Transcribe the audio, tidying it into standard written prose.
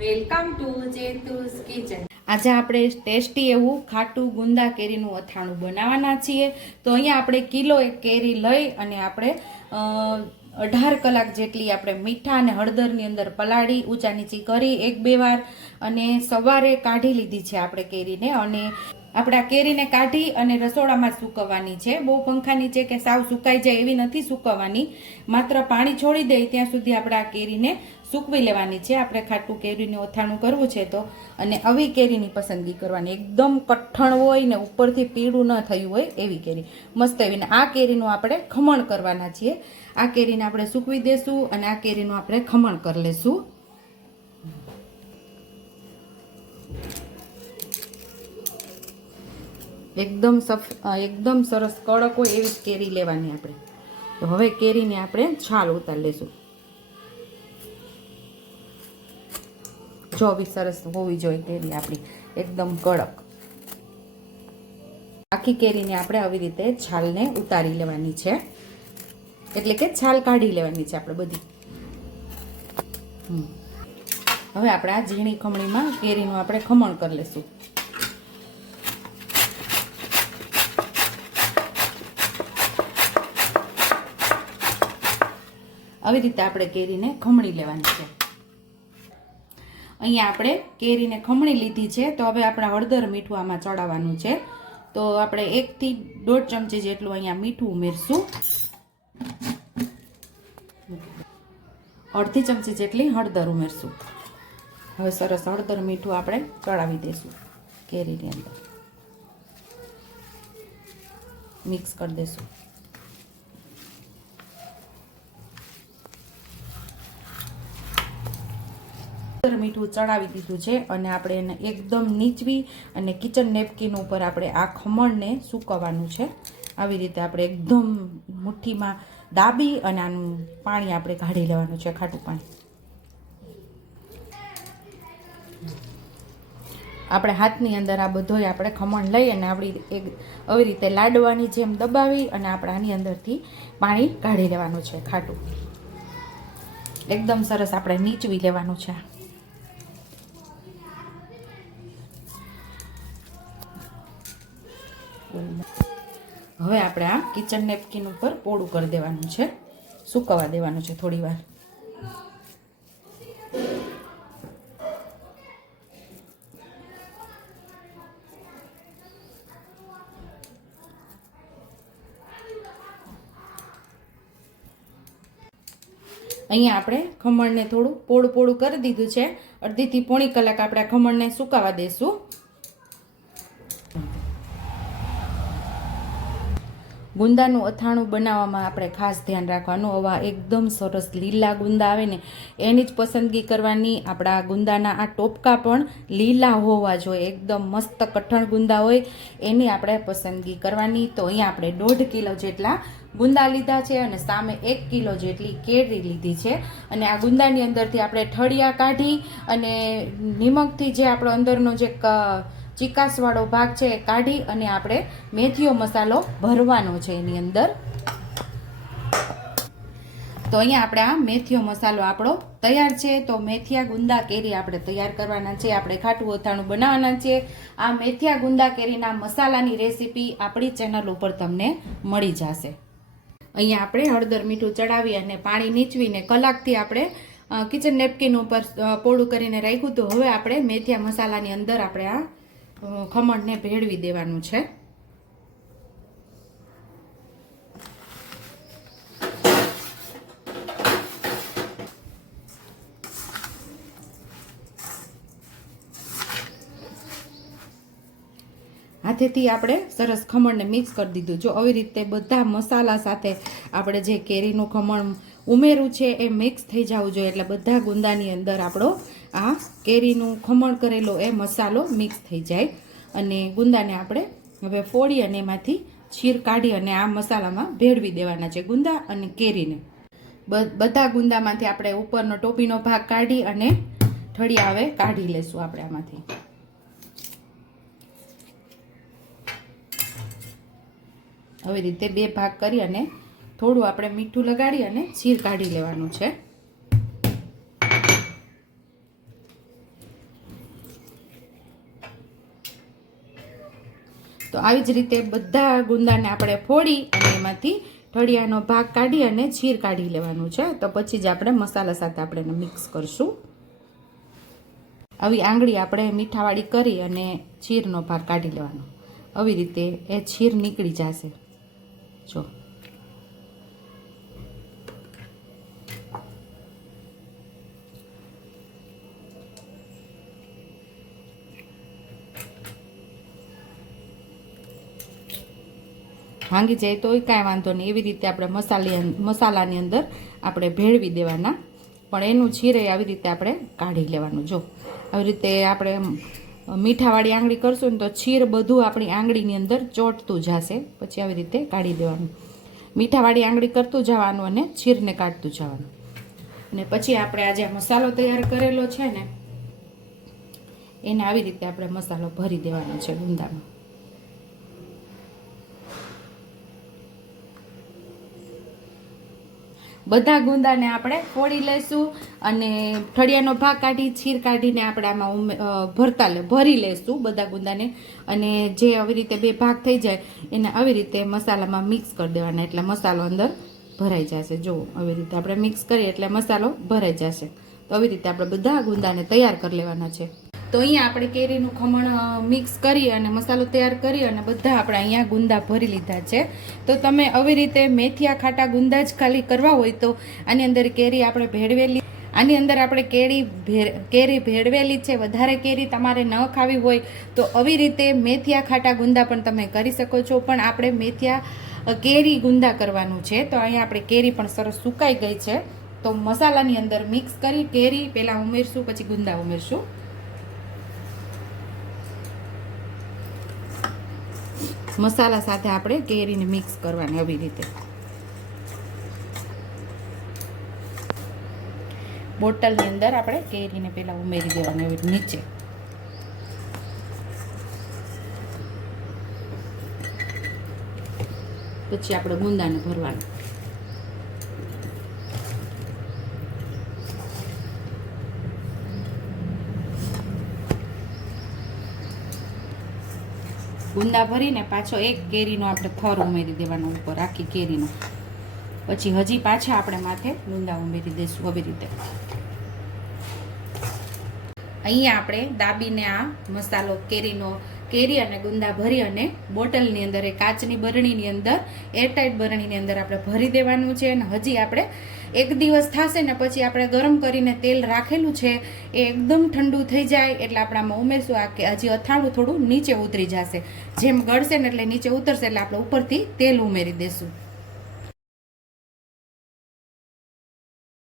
Welcome to જેતુસ kitchen. આજે આપણે tasty એવું ખાટું ગુંદા કેરીનું અથાણું બનાવવાના છીએ। તો અહીંયા આપણે કિલો એક કેરી લઈ અને આપણે 18 કલાક જેટલી આપણે મીઠા અને હળદરની અંદર પલાળી ઊંચા નીચી કરી એક બે વાર અને સવારે કાઢી લીધી છે આપણે કેરીને। અને આપણે આ કેરીને કાઢી અને રસોડામાં સૂકવવાની છે। બહુ પંખા નીચે કે સાવ સુકાઈ જાય એવી નથી સૂકવવાની, માત્ર પાણી છોડી દે ત્યાં સુધી આપણે આ કેરીને સૂકવી લેવાની છે। આપણે ખાટું કેરીનું અથાણું કરવું છે તો અને આવી કેરીની પસંદગી કરવાની, એકદમ કઠણ હોય ને ઉપરથી પીળું ન થયું હોય એવી કેરી, મસ્ત એવી। આ કેરીનું આપણે ખમણ કરવાના છીએ। આ કેરીને આપણે સૂકવી દેશું અને આ કેરીનું આપણે ખમણ કરી લેશું। એકદમ સરસ કડક હોય એવી કેરી લેવાની આપણે। તો હવે કેરીને આપણે છાલ ઉતારી લેશું। જો બી સરસ હોવી જોઈએ કેરી આપણી એકદમ કડક। આખી કેરીને આપણે આવી રીતે છાલને ઉતારી લેવાની છે, એટલે કે છાલ કાઢી લેવાની છે આપણે બધી। હવે આપણે આ ઝીણી ખમણીમાં કેરીનું આપણે ખમણ કરી લેશું। આવી રીતે આપણે કેરીને ખમણી લેવાની છે। અહીંયા આપણે કેરીને ખમણી લીધી છે, તો હવે આપણે હળદર મીઠું આમાં ચડાવવાનું છે। તો આપણે 1 થી 1.5 ચમચી જેટલું અહીંયા મીઠું ઉમેરશું, અડધી ચમચી જેટલી હળદર ઉમેરશું। હવે સરસ હળદર મીઠું આપણે ચડાવી દઈશું કેરીની અંદર, મિક્સ કરી દઈશું। મીઠું ચડાવી દીધું છે અને આપણે એને એકદમ નીચવી અને કિચન નેપકિન ઉપર આપણે આ ખમણને સૂકવવાનું છે। આવી રીતે આપણે એકદમ મુઠ્ઠીમાં દાબી અને આનું પાણી આપણે કાઢી લેવાનું છે, ખાટું પાણી। આપણે હાથની અંદર આ બધોય આપણે ખમણ લઈ અને આવી રીતે લાડવાની જેમ દબાવી અને આપણે આની અંદરથી પાણી કાઢી લેવાનું છે ખાટું। એકદમ સરસ આપણે નીચવી લેવાનું છે। હવે આપણે આ કિચન નેપકિન ઉપર પોળું કરી દેવાનું છે, સૂકવવા દેવાનું છે થોડી વાર। અહીંયા આપણે ખમણને થોડું પોળું કરી દીધું છે। અડધીથી પોણી કલાક આપણે આ ખમણને સુકાવા દેશું। ગુંદાનું અથાણું બનાવવામાં આપણે ખાસ ધ્યાન રાખવાનું, આવા એકદમ સરસ લીલા ગુંદા આવે ને એની જ પસંદગી કરવાની। આપણા ગુંદાના આ ટોપકા પણ લીલા હોવા જોઈએ, એકદમ મસ્ત કઠણ ગુંદા હોય એની આપણે પસંદગી કરવાની। તો અહીંયા આપણે 1.5 કિલો જેટલા ગુંદા લીધા છે અને સામે 1 કિલો જેટલી કેરી લીધી છે। અને આ ગુંદાની અંદરથી આપણે ઠળિયા કાઢી અને નિમકથી જે આપણો અંદરનો જે ચીકાસવાળો ભાગ છે એ કાઢી અને આપણે મેથીયો મસાલો ભરવાનો છે એની અંદર। તો અહીંયા આપણે આ મેથીયો મસાલો આપણો તૈયાર છે। તો મેથિયા ગુંદા કેરી આપણે તૈયાર કરવાના છે, આપણે ખાટું અથાણું બનાવવાના છે। આ મેથિયા ગુંદા કેરીના મસાલાની રેસીપી આપણી ચેનલ ઉપર તમને મળી જશે। અહીંયા આપણે હળદર મીઠું ચડાવી અને પાણી નીચવીને કલાકથી આપણે કિચન નેપકિન ઉપર પોળું કરીને રાખ્યું। તો હવે આપણે મેથિયા મસાલાની અંદર આપણે આ ખમણને ભેળવી દેવાનું છે। હાથેથી આપણે સરસ ખમણને મિક્સ કરી દીધું। જો આવી રીતે બધા મસાલા સાથે આપણે જે કેરીનું ખમણ ઉમેર્યું છે એ મિક્સ થઈ જવું જોઈએ, એટલે બધા ગુંદાની અંદર આપણો આ કેરીનું ખમણ કરેલો એ મસાલો મિક્સ થઈ જાય। અને ગુંદાને આપણે હવે ફોડી અને એમાંથી છીર કાઢી અને આ મસાલામાં ભેળવી દેવાના છે ગુંદા અને કેરીને। બધા ગુંદામાંથી આપણે ઉપરનો ટોપીનો ભાગ કાઢી અને ઠળિયા હવે કાઢી લેશું આપણે આમાંથી। આવી રીતે 2 ભાગ કરી અને થોડું આપણે મીઠું લગાડી અને છીર કાઢી લેવાનું છે। તો આવી જ રીતે બધા ગુંદાને આપણે ફોડી અને એમાંથી ઠળિયાનો ભાગ કાઢી અને છીર કાઢી લેવાનું છે. તો પછી જ આપણે મસાલા સાથે આપણે એને મિક્સ કરશું. આવી આંગળી આપણે મીઠાવાળી કરી અને છીરનો ભાગ કાઢી લેવાનો. આવી રીતે એ છીર નીકળી જશે. જો ભાંગી જાય તોય કાંઈ વાંધો નહીં. એવી રીતે આપણે મસાલાની અંદર આપણે ભેળવી દેવાના. પણ એનું છીરે આવી રીતે આપણે કાઢી લેવાનું. જો આવી રીતે આપણે મીઠાવાળી આંગળી કરશું ને તો છીર બધું આપણી આંગળીની અંદર ચોંટતું જશે. પછી આવી રીતે કાઢી દેવાનું. મીઠાવાળી આંગળી કરતું જવાનું અને છીરને કાઢતું જવાનું. અને પછી આપણે આ જે મસાલો તૈયાર કરેલો છે ને એને આવી રીતે આપણે મસાલો ભરી દેવાનો છે ગુંદામાં. બધા ગુંદાને આપણે ફોડી લઈશું અને ઠળિયાનો ભાગ કાઢી છીર કાઢીને આપણે આમાં ભરી લઈશું બધા ગુંદાને. અને જે આવી રીતે બે ભાગ થઈ જાય એને આવી રીતે મસાલામાં મિક્સ કરી દેવાના એટલે મસાલો અંદર ભરાઈ જશે. જો આવી રીતે આપણે મિક્સ કરીએ એટલે મસાલો ભરાઈ જશે. તો આવી રીતે આપણે બધા ગુંદાને તૈયાર કરી લેવાના છે. તો અહીંયા આપણે કેરીનું ખમણ મિક્સ કરી અને મસાલો તૈયાર કરી અને બધા આપણે અહીંયા ગુંદા ભરી લીધા છે. તો તમે આવી રીતે મેથીયા ખાટા ગુંદા જ ખાલી કરવા હોય તો આની અંદર કેરી આપણે ભેળવેલી કેરી ભેળવેલી છે. વધારે કેરી તમારે ન ખાવી હોય તો આવી રીતે મેથીયા ખાટા ગુંદા પણ તમે કરી શકો છો. પણ આપણે મેથીયા કેરી ગુંદા કરવાનું છે. તો અહીંયા આપણે કેરી પણ સરસ સુકાઈ ગઈ છે. તો મસાલાની અંદર મિક્સ કરી કેરી પહેલાં ઉમેરશું, પછી ગુંદા ઉમેરશું. મસાલા સાથે આપણે કેરીને મિક્સ કરવાની આવી રીતે. બોટલની અંદર આપણે કેરીને પહેલાં ઉમેરી દેવાની એવી નીચે. પછી આપણે ગુંદાને ભરવાનું. ગુંદા ભરીને પાછો એક કેરીનો આપણે થર ઉમેરી દેવાનો ઉપર, આખી કેરીનો. પછી હજી પાછા આપણે માથે ગુંદા ઉમેરી દઈશું આવી રીતે. અહીંયા આપણે દાબીને આ મસાલો કેરી અને ગુંદા ભરી અને બોટલની અંદર એ કાચની બરણીની અંદર એરટાઈટ બરણીની અંદર આપણે ભરી દેવાનું છે. અને હજી આપણે એક દિવસ થશે ને પછી આપણે ગરમ કરીને તેલ રાખેલું છે એ એકદમ ઠંડુ થઈ જાય એટલે આપણે આમાં ઉમેરશું. આ કે હજી અથાણું થોડું નીચે ઉતરી જશે. જેમ ગળશે ને એટલે નીચે ઉતરશે એટલે આપણે ઉપરથી તેલ ઉમેરી દઈશું.